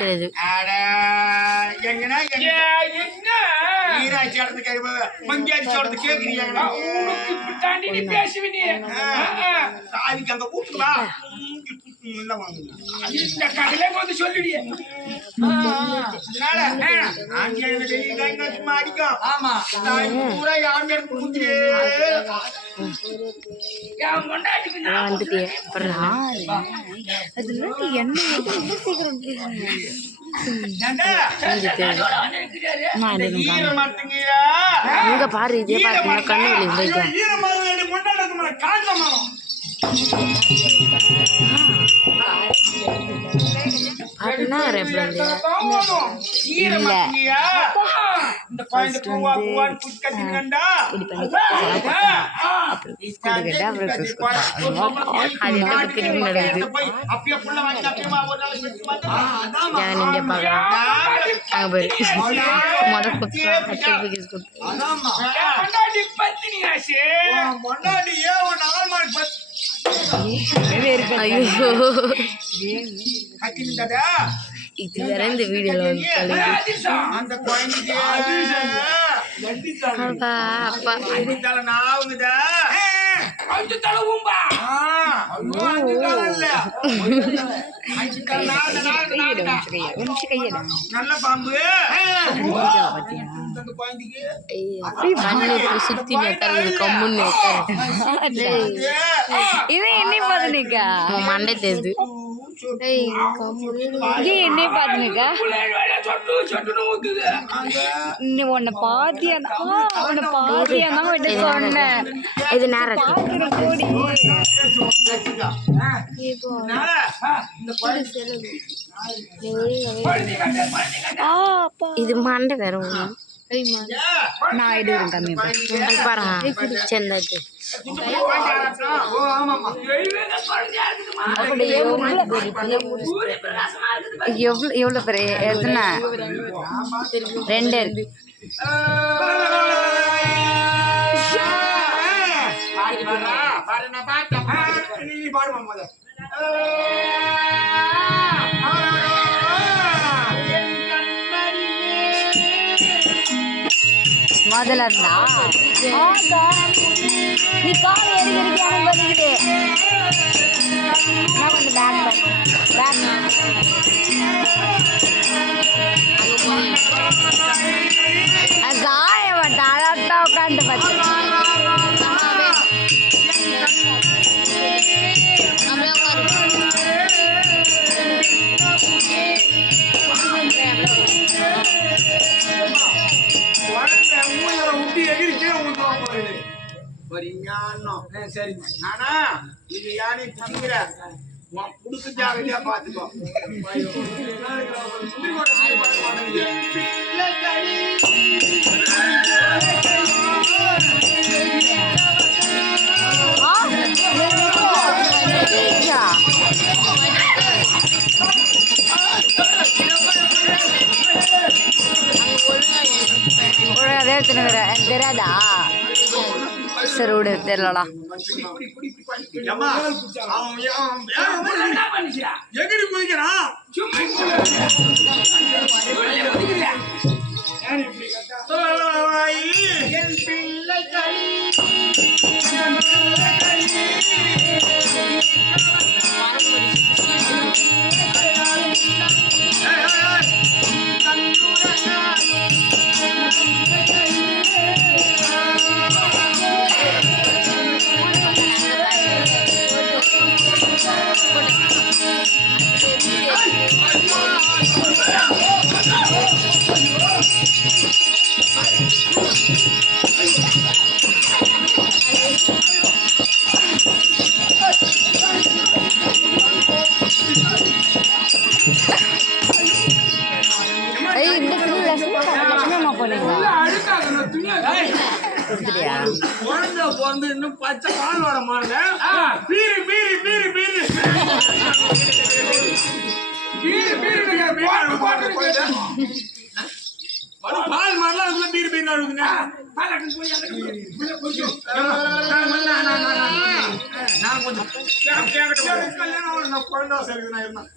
இருக்கிறது. வந்துட்டு இங்க பாரு, இதே பாத்தீங்கன்னா கண்ணு இது வேற இந்த வீடியோல நல்ல பாம்பு சுத்தி கம்முன்னு இவன் என்னை பார்த்துனிக்கா மண்டை தேர்து என்னை பார்த்துனிக்கா உன்னை பாத்தியா சொன்னேன். இது நேரம் இது மண்டை வேற நான் எடுக்கிறேன் கம்மி பாருங்க செந்தது எவ்வளவு பெரிய எத்தனை 2 இருக்கு. முதல்ல இருந்தா நீ கால் எடுக்கிறதுக்கு அனுமதிக்குது. நான் வந்து பேக் காய மாட்டேன் அழகா உட்காந்து பார்த்து சரி ஆனா இது யானை புடிக்கிற புடுக்கு ஜாகிரதையா பாத்துக்கோ. தெரியாதா சரி விடு தெரியலடா. எகிரி குதிக்கிறான் குழந்தை பிறந்து இன்னும் பச்சை பால் வர மாடல பீரி பீரி பீரி பீரி பீரி பீரி பால் மாடல அதுக்குள்ள பீரி பீரி அழுகுங்க. நான் கொஞ்சம் கல்யாணம் குழந்தை சரி நான் இருந்தேன்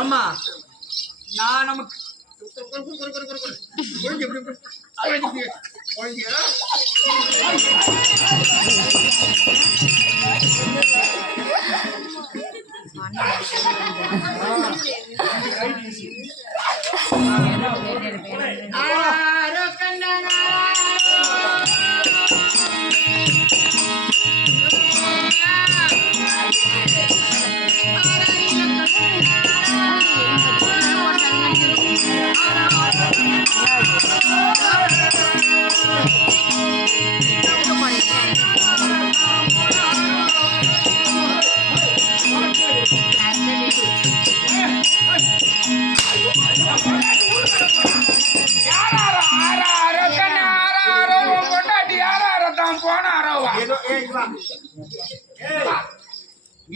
ஆமா நான் நமக்கு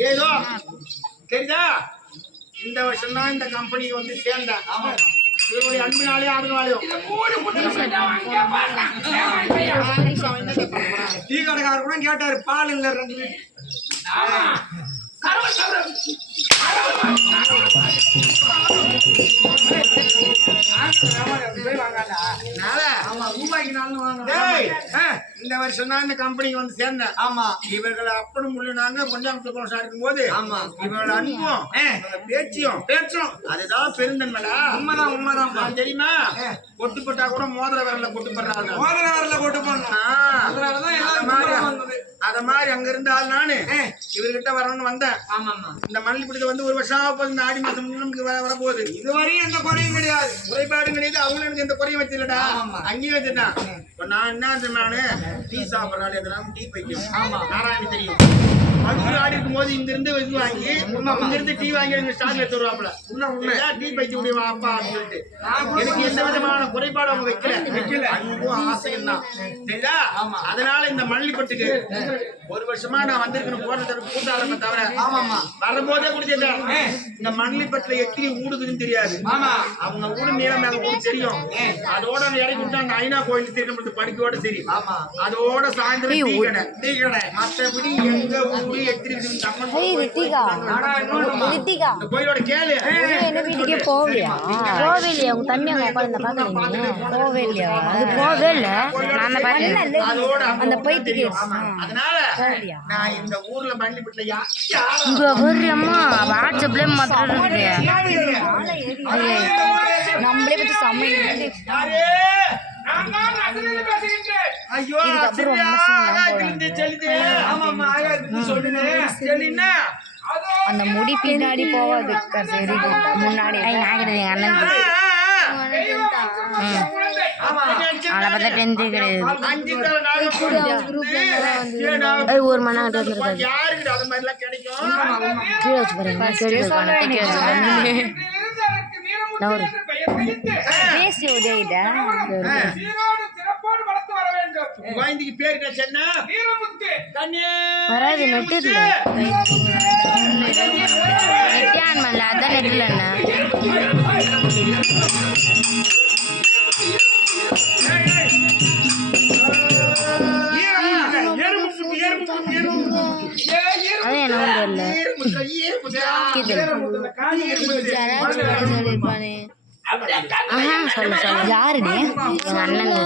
ஏதோ தெரியுதா இந்த வருஷம் தான் இந்த கம்பெனிக்கு வந்து சேர்ந்தேன். இவருடைய அன்பினாலே ஆடுனாலையும் டீ கடைக்காரர் கூட கேட்டாரு பால் இல்ல 2 லிட்டர். இந்த வருஷம் தான் இந்த கம்பெனிக்கு வந்து சேர்ந்தேன். ஆமா இவர்களை அப்பனும் முள்ளினாங்க கொஞ்சம் இருக்கும் போது ஆமா இவரோட அன்பும் பேச்சும் அதுதான் பெருந்தன்மைடா. உண்மைதான் தெரியுமா? கொட்டு போட்டா கூட மோதிர விரல்ல கொட்டு போடுறாங்க. அத மாதிரி அங்க இருந்தால் நானு இவர்கிட்ட வரணும்னு வந்தேன். இந்த மணல் பிடித்த வந்து 1 வருஷம் ஆக இந்த ஆடி மாசம் நமக்கு வரப்போகுது. இதுவரையும் எந்த குறையும் கிடையாது, குறைபாடும் கிடையாது. அவங்களும் எனக்கு எந்த குறையும் வச்சிடடா, அங்கேயும் வச்சுட்டான். இப்ப நான் என்ன நானு டீ சாப்பிட்றாள் எதனாலும் டீ பைக்கும். நாராயணி தெரியும் மதுரை ஆடி இருக்கும் போது இங்க இருந்து இது வாங்கி இங்க இருந்து டீ வாங்கி எங்க ஸ்டார்ட் எடுத்து வருவாப்புல. டீ பைக்க முடியும் அப்பா அப்படின்னு சொல்லிட்டு எனக்கு எந்த விதமான குறைபாடு அவங்க வைக்கல. அன்பும் ஆசையும் தான் சரிங்களா? அதனால இந்த மல்லிப்பட்டுக்கு 1 வருஷமா நான் வந்திருக்கணும் போறது கூட்டாளமை தவிர வரும்போதே குடிச்சேன். இந்த மல்லிப்பட்டுல எத்தனை ஊடுதுன்னு தெரியாது. அவங்க ஊடு மேல மேல ஊடு தெரியும். அதோட இறக்கி விட்டு அந்த ஐநா கோயில் திரும்ப படிக்கோட சரி. அதோட சாயந்தரம் டீ கடை மற்றபடி எங்க ஊரு எத்தனை கோயிலோட கேளு. வீட்டுக்கே போகலையா? கோவிலையா உங்க தம்பி அங்க உட்காந்து கோவிலையா? அது போவே இல்ல. அந்த பைத்திக்கு அதனால நான் இந்த ஊர்ல மல்லிப்பட்டுல அம்மா வாட்ஸ்அப்ல மாத்திரம் நம்மளே பத்தி சமையல் அந்த முடி பின்னாடி போவாது, சரி முன்னாடி அண்ணன் அவளை பார்த்தா 10th கிடையாது. 1 மணி நேரம் கீழே வச்சு பாருங்க. பேசி உதவிட்டா வராது. நெட்டு இல்ல, நெட்டே ஆன் பண்ணல. அதான் நெட் இல்லைண்ணா. அது என்ன சொல்லிருப்பானே. சொல்லு யாருடி? எங்க அண்ணங்க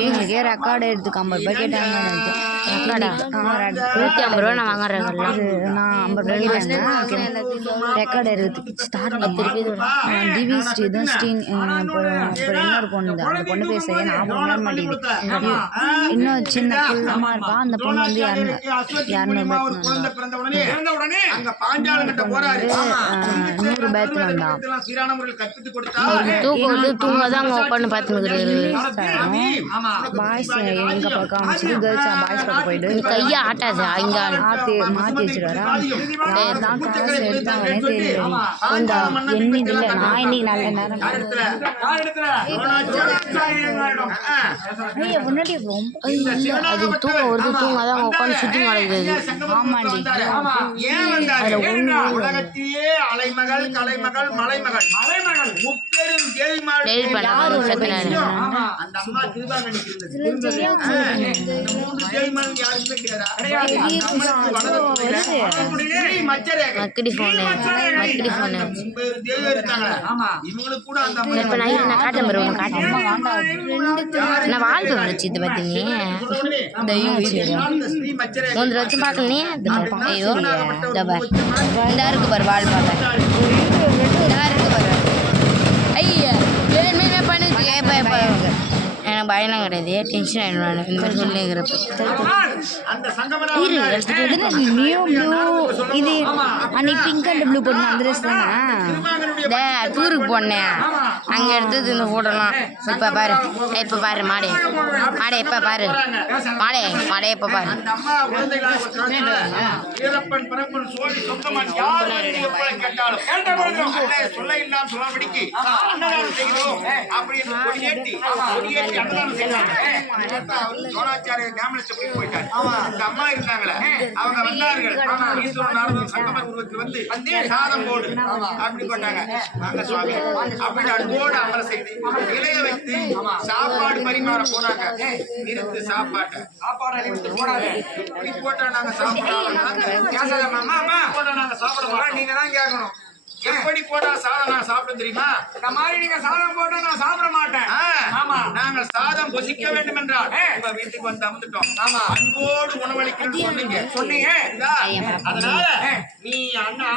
எங்களுக்கே ரெக்கார்டு எடுத்து 50 ரூபாய் கேட்டாங்க. ரெக்கார்டா 150 ரூபா நான் வாங்குறேன். நான் 50 ரூபாய் ரெக்கார்டு எடுத்து ஸ்டார்ட் திருப்பி திவி ஸ்ரீதான் ஸ்ரீன் இன்னொரு பொண்ணு தான். அந்த பொண்ணு பேர் சரியா ஞாபகம் வர மாட்டேங்குது. இன்னும் சின்ன குள்ளமா இருப்பா. அந்த பொண்ணு வந்து 200 பேத்துல வந்தான். தூங்கதான் அங்க உட்காந்து பார்த்துக்கிறாரு. பாய்ஸ் எங்க பக்கம் காமிச்சிட்டு கேர்ள்ஸ் பாய்ஸ் பக்கம் போயிட்டு கையை ஆட்டாது. இங்க மாத்தி வச்சிருவாரா? தான் காசு எடுத்தாங்கன்னே தெரியல. இந்த எண்ணிட்டு இல்லை. நான் இன்னைக்கு நல்ல நேரம் முன்னாடி ரொம்ப அது தூக்கம் வருது. தூங்காதான் அவங்க உட்காந்து சுத்தி நடக்குது. ஆமாண்டி அதுல ஒண்ணு அலைமகள் கலைமகள் மலைமகள் அம்மா கிருபாங்கனி இருந்தது. இந்த 3 தேய்மானம் யாருக்குமே கிடையாது. நம்மளுக்கு வளரக்கூடிய ஸ்ரீ மச்சரேகை. மக்கடி ஃபோனு தேவி இருக்காங்களா? இவங்களுக்கு கூட அந்த அம்மா இப்போ நான் காட்டுறேன் பாரு உனக்கு காட்டுறேன் நான் வாழ்க்கை வச்சு இதை பார்த்தீங்க இந்த அந்த ஸ்ரீ மச்சரேகை 3 வருஷம் பார்க்கலையே ஐயோ இந்த இருக்கு பாரு வாழ் பார்க்க இருக்கு பாரு ஐயா வேணுமே பண்ணுச்சு எப்போ எனக்கு பயம்லாம் கிடையாது டென்ஷன் ஆகிடும் நான் இந்த மாதிரி சொல்லிக்கிறப்ப அந்த சங்கமனா நியூ ப்ளூ இது அன்னைக்கு பிங்க் அண்ட் ப்ளூ போட்டு அந்த ட்ரெஸ் தானே டூருக்கு போனேன் அங்கே எடுத்தது இந்த ஃபோட்டோலாம் இப்போ பாரு மாடே இப்போ பாரு மாடே இப்போ பாரு அந்த அம்மா குழந்தைகளாக வீரப்பன் பரப்பன் சோழி சொந்தமன் யார் வந்து எப்ப கேட்டாலும் சொல்ல இல்லாம சொல்லாபடிக்கு அன்னதானம் செய்கிறோம் அப்படின்னு கொடியேற்றி அன்னதானம் செய்யறாங்க. சோழாச்சாரிய டேம்லெஸ்ட் போயிட்டார். அந்த அம்மா இருந்தாங்களே அவங்க வந்தார்கள். ஈஸ்வரன் நாரதன் சங்கமர் உருவத்தில் வந்து சாதம் போடு அப்படி போட்டாங்க. வாங்க சுவாமி அப்படி அன்போடு அமர செய்து இலைய வைத்து சாப்பாடு பரிமாற போனாங்க. நிறுத்து சாப்பாட்டை இப்படி போட்டா நாங்க சாப்பிட நீங்க தான் கேட்கணும். எப்படி போட்டா சாதம் நான் சாப்பிட தெரியுமா? இந்த மாதிரி நீங்க சாதம் போட்டா நான் சாப்பிட மாட்டேன். ஆமா நாங்க சாதம் பொசிக்க வேண்டும் என்றால் உங்க வீட்டுக்கு வந்து அமர்ந்துட்டோம். ஆமா அன்போடு உணவளிக்கணும்னு சொன்னீங்க. அதனால நீ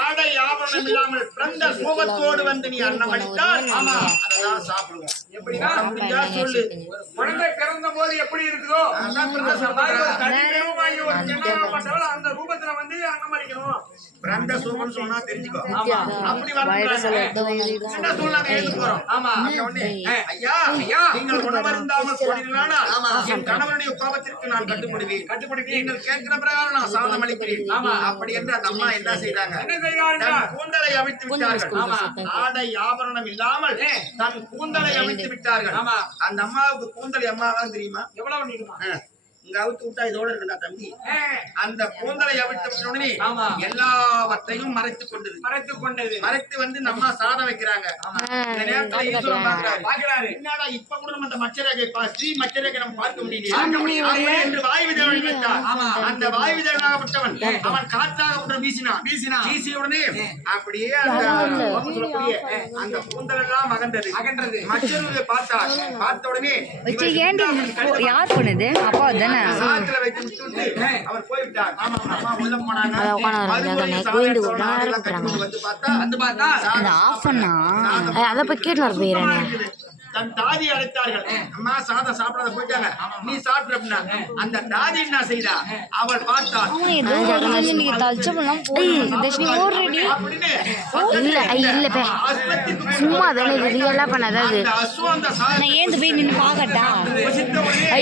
ஆடை ஆபரணம் இல்லாமல் பிறந்த சோபத்தோடு வந்து நீ அன்னம் அளித்தால் ஆமா அதெல்லாம் சாப்பிடுவோம். எப்படின்னா அப்படியா சொல்லு. குழந்தை பிறந்த போது எப்படி இருக்குதோ அந்த ரூபத்துல வந்து அன்னம் அளிக்கணும். பிறந்த சோபம் சொன்னா தெரிஞ்சுக்கோ. அப்படி என்ன சொன்னாங்க எழுந்து போறோம். ஆமா ஐயா நீங்கள் குணமறிந்தாமல் போனீர்களானா என் கணவனுடைய கோபத்திற்கு நான் கட்டுப்படுவேன். நீங்கள் கேட்கிற பிரகாரம் நான் சாதம் அளிக்கிறேன். ஆமா அப்படி என்று அந்த அம்மா என்ன செய்தாங்க? தன் கூந்தலை அவிழ்த்து விட்டார்கள். ஆடை ஆபரணம் இல்லாமல் தன் கூந்தலை அவிழ்த்து விட்டார்கள். ஆமா அந்த அம்மாவுக்கு கூந்தலை அம்மாதான் தெரியுமா? எவ்வளவு நீடுமா? இங்க அவுத்து விட்டா இதோட இருக்குடா தம்பி. அந்த கூந்தலை அவிழ்த்த உடனே எல்லாவற்றையும் மறைத்து வந்து நம்ம சாதம் வைக்கிறாங்க. இந்த நேரத்துல ஈஸ்வரன் பாக்குறாரு. என்னடா இப்ப கூட நம்ம அந்த மச்சரேகை ஸ்ரீ மச்சரேகை நம்ம பார்க்க முடியல என்று வாயுவிதேவன் நினைத்தார். அந்த வாயுவிதேவனாகப்பட்டவன் அவன் காற்றாக வீசினான். வீசிய அப்படியே அந்த கூந்தல் எல்லாம் அகன்றது. மச்சரேகை பார்த்த உடனே யார் போனது? அப்பா தானே சாத்துல வைத்து விட்டு அவர் போய்விட்டார். அம்மா உள்ள போனாங்க. வந்து பார்த்தா அதை போய் கேட்டு போயிடுறேன். தன் தாதி அழைத்தார்கள். அம்மா சாதம் சாப்பிடாத போயிட்டாங்க. நீ சாப்பிட்டு அப்படின்னா அந்த தாதி என்ன செய்தா? அவள் பார்த்தாள். சும்மா தானே இது ரியலா பண்ணாதான் ஏந்து போய் நின்று பாக்கட்டா?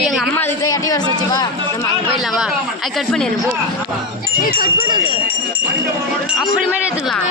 எங்க அம்மா அதுக்கு அடி வர வச்சு வா நம்ம அங்கே போயிடலாம் வா. அது கட் பண்ணிடு போ. அப்படி மாதிரி எடுத்துக்கலாம்.